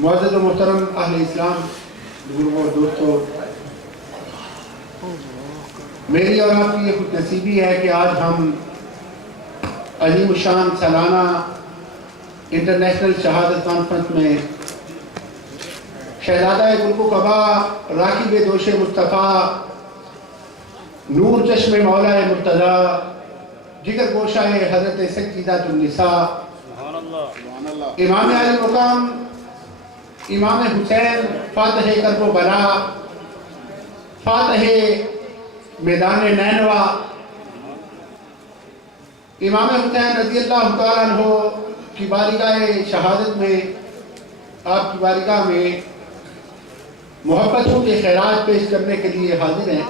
معزز و محترم اہل اسلام، بزرگوں اور دوستوں، میری اور آپ کی یہ خوش نصیبی ہے کہ آج ہم عظیم الشان سالانہ انٹرنیشنل شہادت کانفرنس میں شہزادہ گلبو قبا راکب دوش مصطفیٰ نور چشم مولا مرتضی جگر گوشہ حضرت سیدۃ النساء امام علی مقام امام حسین فاتح کرب و بلا فاتح میدان نینوا امام حسین رضی اللہ تعالیٰ عنہ کی بارگاہ شہادت میں آپ کی بارگاہ میں محبتوں کے خیرات پیش کرنے کے لیے حاضر ہیں۔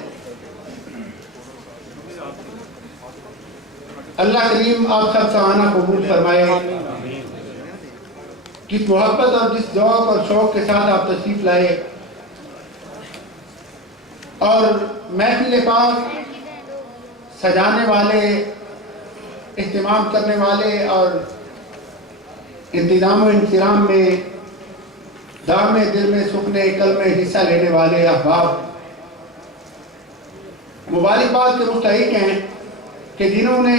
اللہ کریم آپ سب کا آنا قبول فرمائے۔ جس محبت اور جس ذوق اور شوق کے ساتھ آپ تشریف لائے اور محفل پاک سجانے والے، اہتمام کرنے والے اور انتظام و انتظام میں دام دل میں سکنے قلب میں حصہ لینے والے احباب مبارکباد کے مستحق ہیں کہ جنہوں نے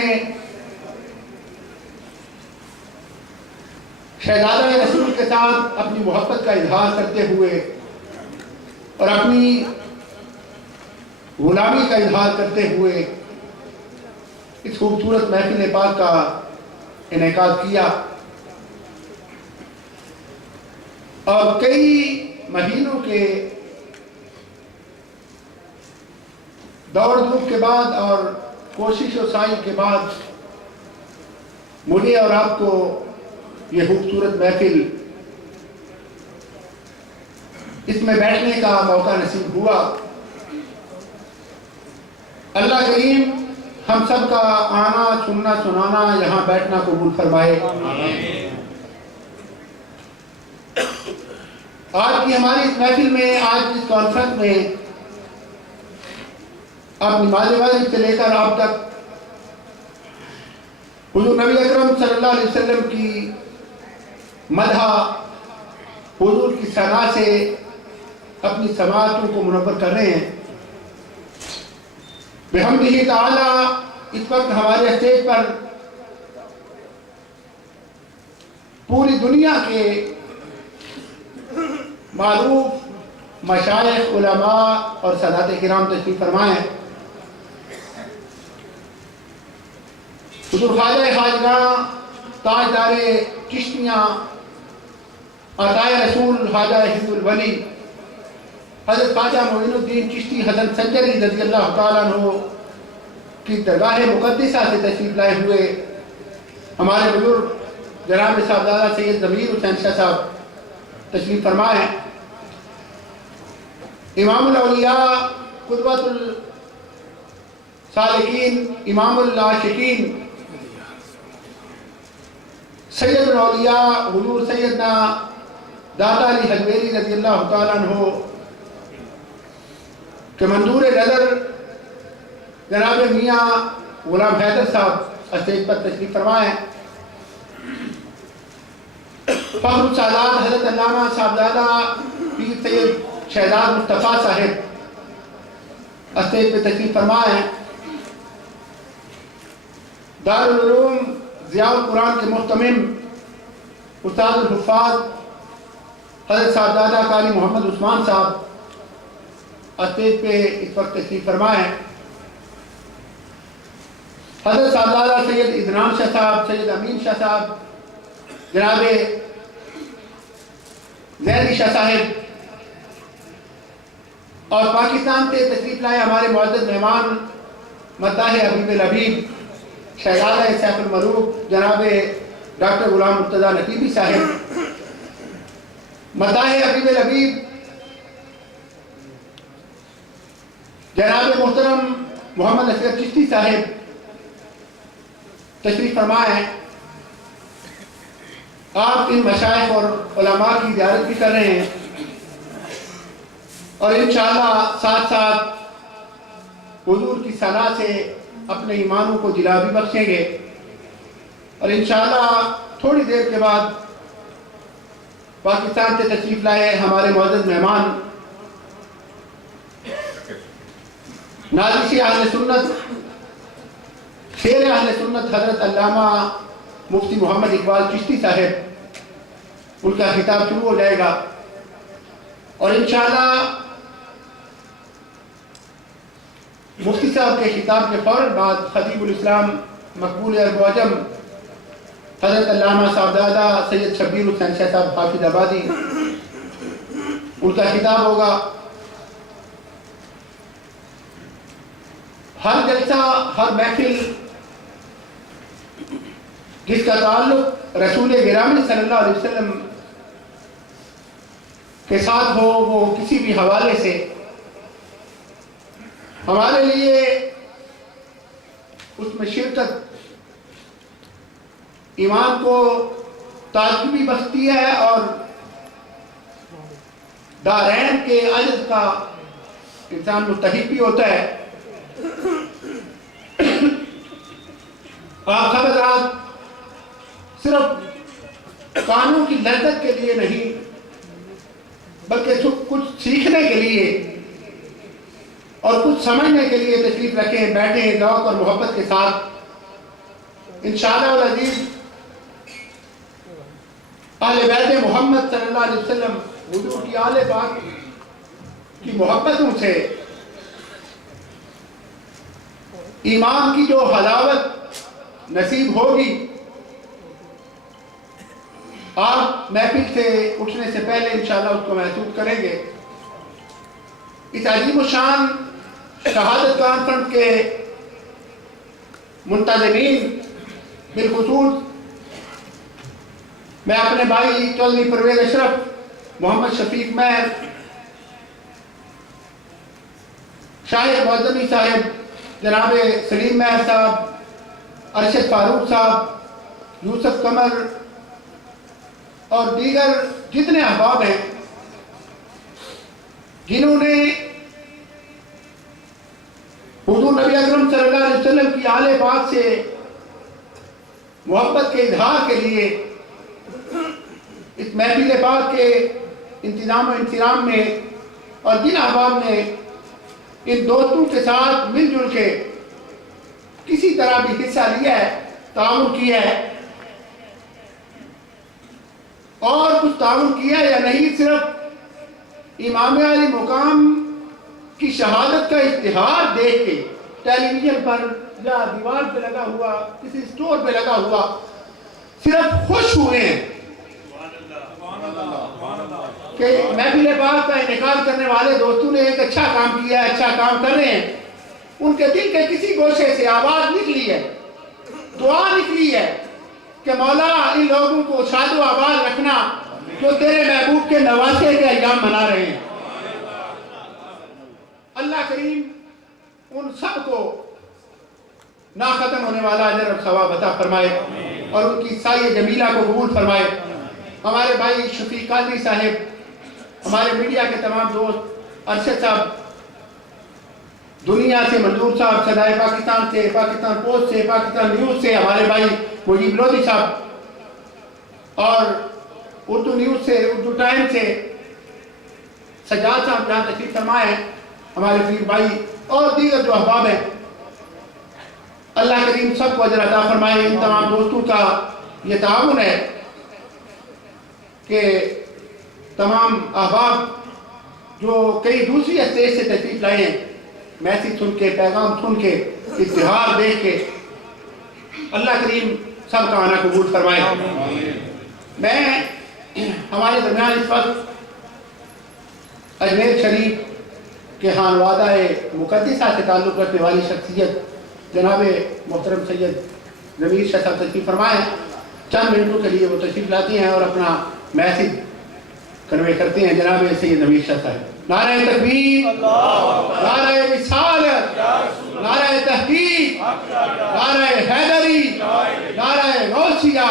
شہزادہ رسول کے ساتھ اپنی محبت کا اظہار کرتے ہوئے اور اپنی غلامی کا اظہار کرتے ہوئے اس خوبصورت محفل پاک کا انعقاد کیا اور کئی مہینوں کے دوڑ دھوپ کے بعد اور کوشش و سعی کے بعد مجھے اور آپ کو یہ خوبصورت محفل اس میں بیٹھنے کا موقع نصیب ہوا۔ اللہ کریم ہم سب کا آنا سننا سنانا یہاں بیٹھنا قبول فرمائے۔ آج کی ہماری اس محفل میں، آج کی اس کانفرنس میں آپ نماز واجب سے لے کر آپ تک حضور نبی اکرم صلی اللہ علیہ وسلم کی مدح، حضور کی ثنا سے اپنی سماعتوں کو منور کر رہے ہیں۔ بحمدہ تعالی اس وقت ہمارے اسٹیج پر پوری دنیا کے معروف مشائخ، علماء اور سادات کرام تشریف فرمائے ہیں۔ حضور خواجہ خواجگاں تاجدار چشتیاں عطائے رسول خواجہ ہند الولی حضرت خواجہ معین الدین چشتی حسن سنجری رضی اللہ تعالیٰ عنہ کی درگاہ مقدسہ سے تشریف لائے ہوئے ہمارے بزرگ جناب صاحبزادہ سید ضمیر حسین شاہ صاحب تشریف فرما ہیں۔ امام الاولیاء، قدوۃ السالکین، امام العاشقین، سید الاولیاء حضور سیدنا داتا علی حجویری رضی اللہ تعالیٰ عنہ کہ منظور نظر جناب میاں غلام حیدر صاحب اسٹیج پر تشریف فرمائے ہیں۔ فخر السادات حضرت علامہ صاحبزادہ پیر سید شہزاد مصطفیٰ صاحب اسٹیج پہ تشریف فرمائے ہیں۔ دارالعلوم ضیاء القرآن کے محتمم استاد الحفاظ حضرت صاحبزادہ قاری محمد عثمان صاحب اسٹیج پہ اس وقت تشریف فرما ہیں۔ حضرت صاحبزادہ سید ادنان شاہ صاحب، سید امین شاہ صاحب، جناب زیدی شاہ صاحب اور پاکستان سے تشریف لائے ہمارے معزز مہمان مداح حبیب الحبیب شہزادہ سیف الملوک جناب ڈاکٹر غلام مرتضی نقیبی صاحب، مداح حبیب الحبیب جناب محترم محمد اصغر چشتی صاحب تشریف فرمائے ہیں۔ آپ ان مشائخ اور علماء کی زیارت بھی کر رہے ہیں اور انشاءاللہ ساتھ ساتھ حضور کی ثنا سے اپنے ایمانوں کو جلا بھی بخشیں گے اور انشاءاللہ تھوڑی دیر کے بعد پاکستان سے تشریف لائے ہمارے معزز مہمان نازش اہل سنت، شیر اہل سنت حضرت علامہ مفتی محمد اقبال چشتی صاحب، ان کا خطاب شروع ہو جائے گا اور انشاءاللہ مفتی صاحب کے خطاب کے فوراً بعد خطیب الاسلام مقبول عرب و عجم حضرت علامہ صاحبزادہ سید شبیر حسین شاہ صاحب حافظ آبادی، ان کا خطاب ہوگا۔ ہر جلسہ، ہر محفل جس کا تعلق رسول گرامی صلی اللہ علیہ وسلم کے ساتھ ہو، وہ کسی بھی حوالے سے ہمارے لیے اس میں شرکت ایمان کو تازگی بخشتی ہے اور دارین کے عجز کا انسان مستحق بھی ہوتا ہے۔ آپ حضرات صرف قانون کی لذت کے لیے نہیں بلکہ کچھ سیکھنے کے لیے اور کچھ سمجھنے کے لیے تشریف رکھیں، بیٹھیں ذوق اور محبت کے ساتھ۔ انشاءاللہ العزیز اہل بیت محمد صلی اللہ علیہ وسلم، حضور کی آل پاک کی محبتوں سے ایمان کی جو حلاوت نصیب ہوگی، آپ محفل سے اٹھنے سے پہلے انشاءاللہ اس کو محسوس کریں گے۔ اس عظیم و شان شہادت کانفرنس کے منتظمین بالخصوص میں اپنے بھائی چودھری پرویز اشرف، محمد شفیق مہر، شاہد معظمی صاحب، جناب سلیم مہر صاحب، ارشد فاروق صاحب، یوسف قمر اور دیگر جتنے احباب ہیں جنہوں نے حضور نبی اکرم صلی اللہ علیہ وسلم کی آل پاک سے محبت کے اظہار کے لیے اس محفل پاک کے انتظام و انتظام میں، اور جن احباب نے ان دوستوں کے ساتھ مل جل کے کسی طرح بھی حصہ لیا ہے، تعاون کیا ہے، اور کچھ تعاون کیا یا نہیں، صرف امام علی مقام کی شہادت کا اشتہار دیکھ کے ٹیلی ویژن پر یا دیوار پہ لگا ہوا، کسی اسٹور پہ لگا ہوا صرف خوش ہوئے ہیں کہ محفل پاک کا انعقاد کرنے والے دوستوں نے ایک اچھا کام کیا ہے، اچھا کام کر رہے ہیں۔ ان کے دل کے کسی گوشے سے آواز نکلی ہے، دعا نکلی ہے کہ مولا ان لوگوں کو شاد و آباد رکھنا جو تیرے محبوب کے نواسے کے ایام منا رہے ہیں۔ اللہ کریم ان سب کو نا ختم ہونے والا اجر اور ثواب عطا فرمائے اور ان کی سایہ جمیلہ کو قبول فرمائے۔ ہمارے بھائی شفیق قادری صاحب، ہمارے میڈیا کے تمام دوست، ارشد صاحب دنیا سے، منظور صاحب صدائے پاکستان سے، پاکستان پوسٹ سے، پاکستان نیوز سے، ہمارے بھائی مجیب لودھی صاحب، اور اردو نیوز سے، اردو ٹائم سے سجاد صاحب جہاں تشریف فرمائے ہیں، ہمارے پیر بھائی اور دیگر جو احباب ہیں، اللہ کریم سب کو اجر عطا فرمائے۔ ان تمام دوستوں کا یہ تعاون ہے کہ تمام احباب جو کئی دوسری اسٹیج سے تشریف لائے ہیں، میسیج سن کے، پیغام سن کے، اشتہار دیکھ کے، اللہ کریم سب کا آنا قبول فرمائے۔ میں ہمارے درمیان اس وقت اجمیر شریف کے خانوادہ مقدسہ سے تعلق رکھنے والی شخصیت جناب محترم سید ضمیر شاہ صاحب تشریف فرمائے ہیں۔ چند منٹوں کے لیے وہ تشریف لاتے ہیں اور اپنا میسیج کنوے کرتے ہیں۔ جناب سید ضمیر شاہ صاحب، نعرہ تکبیر، نعرہ رسالت، نعرہ تحقیق، نعرہ حیدری، نعرہ غوثیہ۔